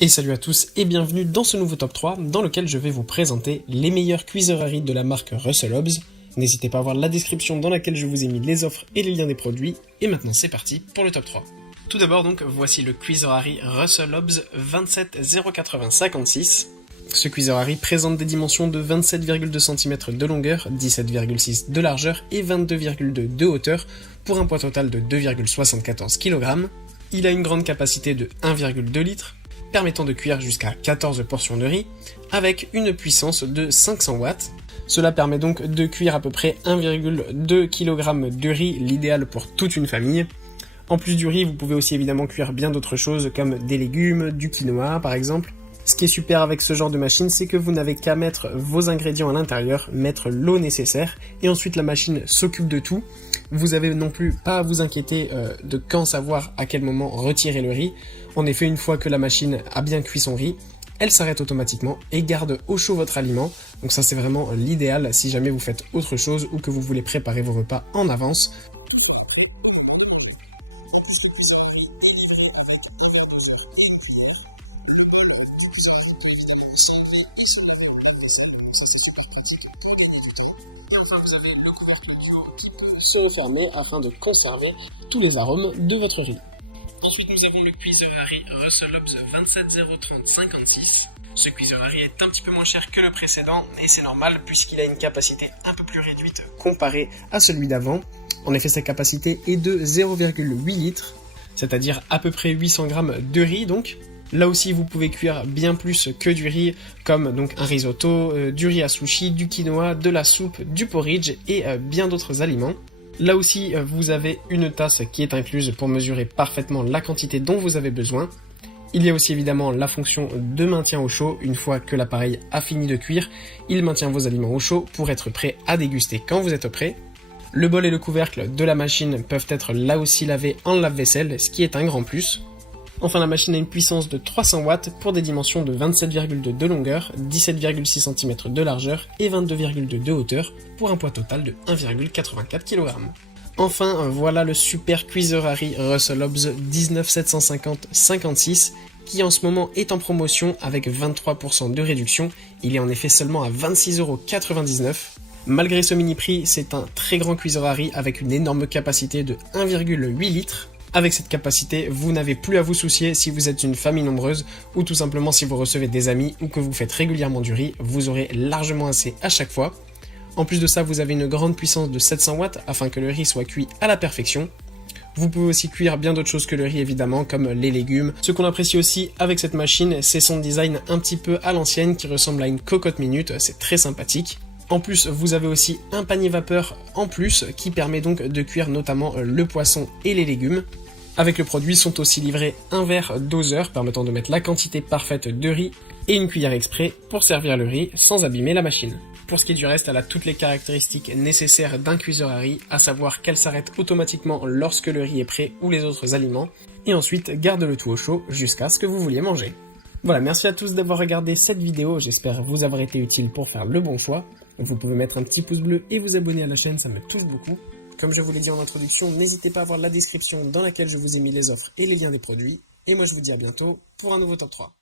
Et salut à tous et bienvenue dans ce nouveau top 3 dans lequel je vais vous présenter les meilleures cuisseries de la marque Russell Hobbs. N'hésitez pas à voir la description dans laquelle je vous ai mis les offres et les liens des produits. Et maintenant c'est parti pour le top 3. Tout d'abord donc voici le Cuiserari Russell Hobbs 27 080 56. Ce Cuiserari présente des dimensions de 27,2 cm de longueur, 17,6 de largeur et 22,2 de hauteur pour un poids total de 2,74 kg. Il a une grande capacité de 1,2 litres, permettant de cuire jusqu'à 14 portions de riz, avec une puissance de 500 watts. Cela permet donc de cuire à peu près 1,2 kg de riz, l'idéal pour toute une famille. En plus du riz, vous pouvez aussi évidemment cuire bien d'autres choses comme des légumes, du quinoa par exemple. Ce qui est super avec ce genre de machine, c'est que vous n'avez qu'à mettre vos ingrédients à l'intérieur, mettre l'eau nécessaire, et ensuite la machine s'occupe de tout. Vous avez non plus pas à vous inquiéter de quand savoir à quel moment retirer le riz. En effet, une fois que la machine a bien cuit son riz, elle s'arrête automatiquement et garde au chaud votre aliment. Donc ça c'est vraiment l'idéal si jamais vous faites autre chose ou que vous voulez préparer vos repas en avance. Se refermer afin de conserver tous les arômes de votre riz. Ensuite nous avons le Cuiserari Russell Hobbs 27 030 56. Ce Cuiserari est un petit peu moins cher que le précédent et c'est normal puisqu'il a une capacité un peu plus réduite comparée à celui d'avant. En effet sa capacité est de 0,8 litres, c'est-à-dire à peu près 800 g de riz donc. Là aussi vous pouvez cuire bien plus que du riz, comme donc un risotto, du riz à sushi, du quinoa, de la soupe, du porridge et bien d'autres aliments. Là aussi, vous avez une tasse qui est incluse pour mesurer parfaitement la quantité dont vous avez besoin. Il y a aussi évidemment la fonction de maintien au chaud. Une fois que l'appareil a fini de cuire, il maintient vos aliments au chaud pour être prêt à déguster quand vous êtes prêt. Le bol et le couvercle de la machine peuvent être là aussi lavés en lave-vaisselle, ce qui est un grand plus. Enfin, la machine a une puissance de 300 watts pour des dimensions de 27,2 de longueur, 17,6 cm de largeur et 22,2 de hauteur pour un poids total de 1,84 kg. Enfin, voilà le super Cuiserari Russell Hobbs 19 750 56 qui en ce moment est en promotion avec 23% de réduction. Il est en effet seulement à 26,99 €. Malgré ce mini prix, c'est un très grand Cuiserari avec une énorme capacité de 1,8 litres. Avec cette capacité, vous n'avez plus à vous soucier si vous êtes une famille nombreuse ou tout simplement si vous recevez des amis ou que vous faites régulièrement du riz, vous aurez largement assez à chaque fois. En plus de ça, vous avez une grande puissance de 700 watts afin que le riz soit cuit à la perfection. Vous pouvez aussi cuire bien d'autres choses que le riz évidemment, comme les légumes. Ce qu'on apprécie aussi avec cette machine, c'est son design un petit peu à l'ancienne qui ressemble à une cocotte minute, c'est très sympathique. En plus, vous avez aussi un panier vapeur en plus qui permet donc de cuire notamment le poisson et les légumes. Avec le produit sont aussi livrés un verre doseur permettant de mettre la quantité parfaite de riz et une cuillère exprès pour servir le riz sans abîmer la machine. Pour ce qui est du reste, elle a toutes les caractéristiques nécessaires d'un Cuiserari, à savoir qu'elle s'arrête automatiquement lorsque le riz est prêt ou les autres aliments, et ensuite garde le tout au chaud jusqu'à ce que vous vouliez manger. Voilà, merci à tous d'avoir regardé cette vidéo, j'espère vous avoir été utile pour faire le bon choix. Vous pouvez mettre un petit pouce bleu et vous abonner à la chaîne, ça me touche beaucoup. Comme je vous l'ai dit en introduction, n'hésitez pas à voir la description dans laquelle je vous ai mis les offres et les liens des produits. Et moi je vous dis à bientôt pour un nouveau top 3.